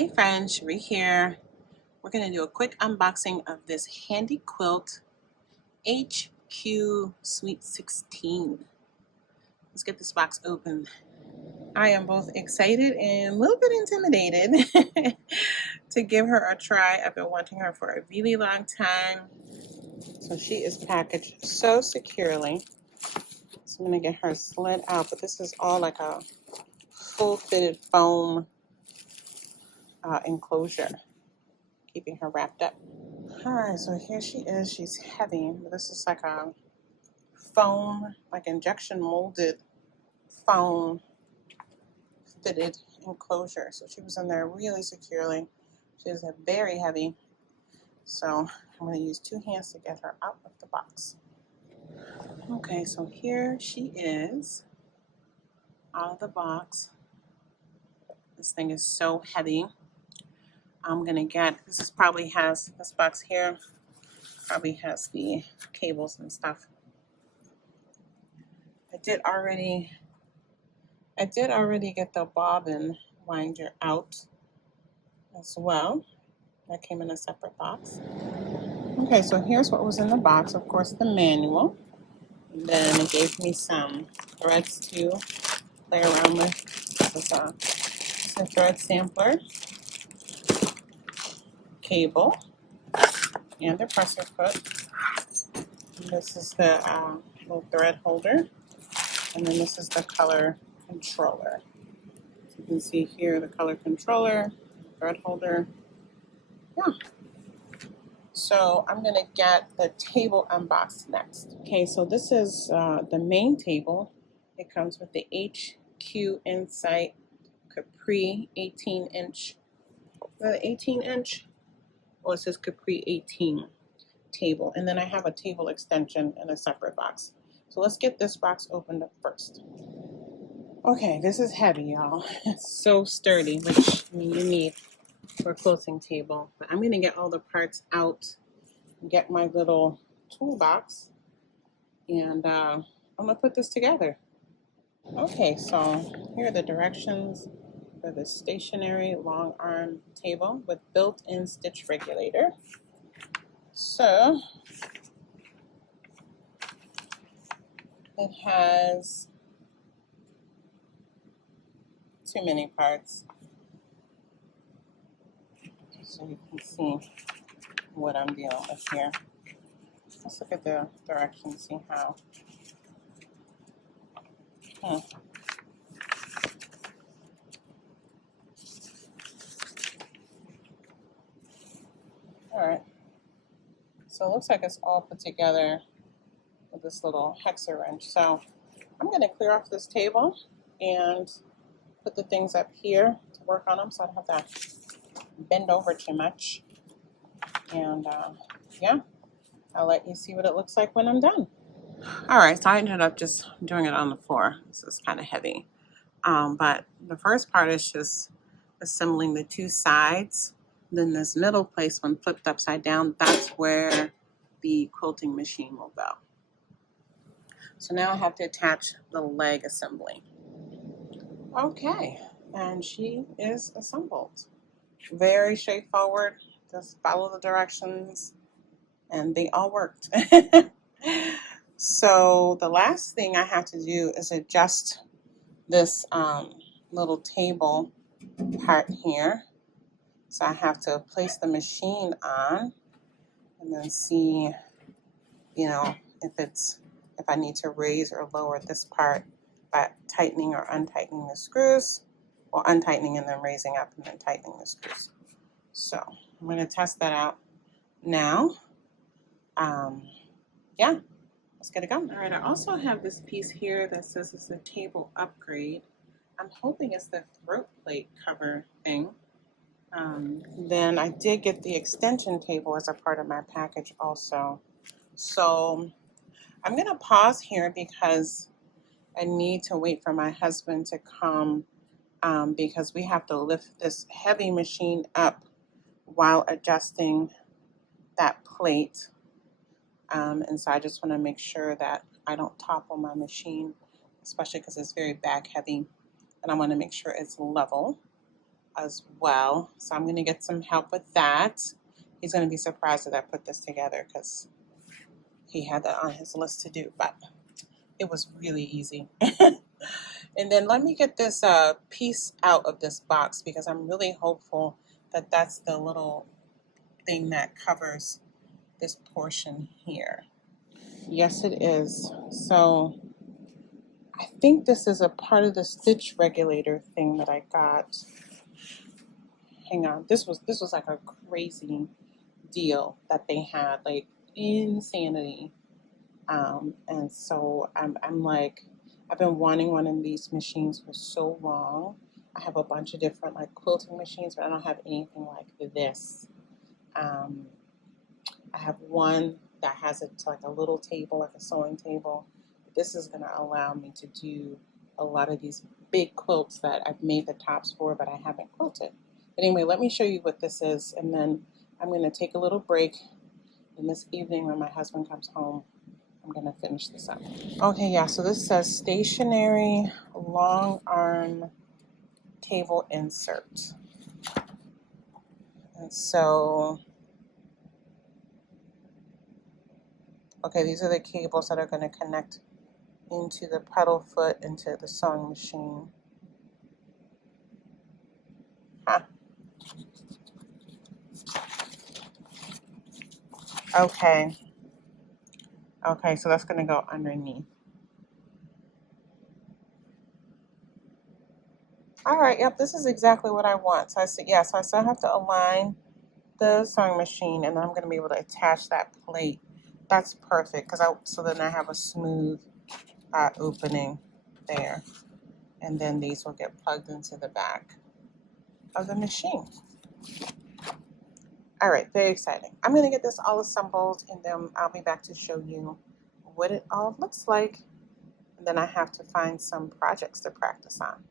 Hey friends, Sheree here. We're going to do a quick unboxing of this Handi Quilt HQ Sweet 16. Let's get this box open. I am both excited and a little bit intimidated to give her a try. I've been wanting her for a really long time. So she is packaged so securely. So I'm going to get her slid out, but this is all like a full fitted foam enclosure, keeping her wrapped up. Alright, so here she is. She's heavy. This is like a foam, like injection molded foam fitted enclosure. So she was in there really securely. She is very heavy. So I'm going to use two hands to get her out of the box. Okay, so here she is out of the box. This thing is so heavy. I'm going to get, this box here probably has the cables and stuff. I did already get the bobbin winder out as well. That came in a separate box. Okay, so here's what was in the box. Of course, the manual. And then it gave me some threads to play around with. This is a thread sampler, cable, and the presser foot. And this is the little thread holder. And then this is the color controller. So you can see here the color controller, thread holder. Yeah. So I'm going to get the table unboxed next. Okay, so this is the main table. It comes with the HQ Insight Capri 18-inch. The 18-inch? Oh, it says Capri 18 table. And then I have a table extension in a separate box. So let's get this box opened up first. Okay, this is heavy, y'all. It's so sturdy, which you need for a quilting table. But I'm going to get all the parts out, get my little toolbox, and I'm going to put this together. Okay, so here are the directions for the stationary long arm table with built-in stitch regulator. So it has too many parts, so you can see what I'm dealing with here. Let's look at the directions, see how. Alright, so it looks like it's all put together with this little hexa wrench. So I'm going to clear off this table and put the things up here to work on them so I don't have to bend over too much. And yeah, I'll let you see what it looks like when I'm done. Alright, so I ended up just doing it on the floor. This is kind of heavy. But the first part is just assembling the two sides. Then this middle place, when flipped upside down, that's where the quilting machine will go. So now I have to attach the leg assembly. Okay, and she is assembled. Very straightforward. Just follow the directions, and they all worked. So the last thing I have to do is adjust this little table part here. So I have to place the machine on and then see, if I need to raise or lower this part by tightening or untightening the screws, or untightening and then raising up and then tightening the screws. So I'm going to test that out now. Yeah, let's get it going. All right, I also have this piece here that says it's a table upgrade. I'm hoping it's the throat plate cover thing. Then I did get the extension table as a part of my package also. So I'm going to pause here because I need to wait for my husband to come because we have to lift this heavy machine up while adjusting that plate. And so I just want to make sure that I don't topple my machine, especially because it's very back heavy, and I want to make sure it's level. as well. So I'm going to get some help with that. He's going to be surprised that I put this together because he had that on his list to do, but it was really easy. And then let me get this piece out of this box because I'm really hopeful that that's the little thing that covers this portion here. Yes, it is. So I think this is a part of the stitch regulator thing that I got. Hang on, this was like a crazy deal that they had, like insanity. And so I'm like, I've been wanting one of these machines for so long. I have a bunch of different like quilting machines, but I don't have anything like this. I have one that has it like a little table, like a sewing table. This is going to allow me to do a lot of these big quilts that I've made the tops for, but I haven't quilted. But anyway, let me show you what this is, and then I'm going to take a little break. And this evening when my husband comes home, I'm going to finish this up. Okay, yeah, so this says stationary long arm cable insert. And so, okay, these are the cables that are going to connect into the pedal foot into the sewing machine. Huh. Okay. Okay, so that's going to go underneath. All right, yep, this is exactly what I want. So I said, yeah, so I still have to align the sewing machine, and then I'm going to be able to attach that plate. That's perfect, so then I have a smooth opening there. And then these will get plugged into the back of the machine. All right, very exciting. I'm going to get this all assembled, and then I'll be back to show you what it all looks like. And then I have to find some projects to practice on.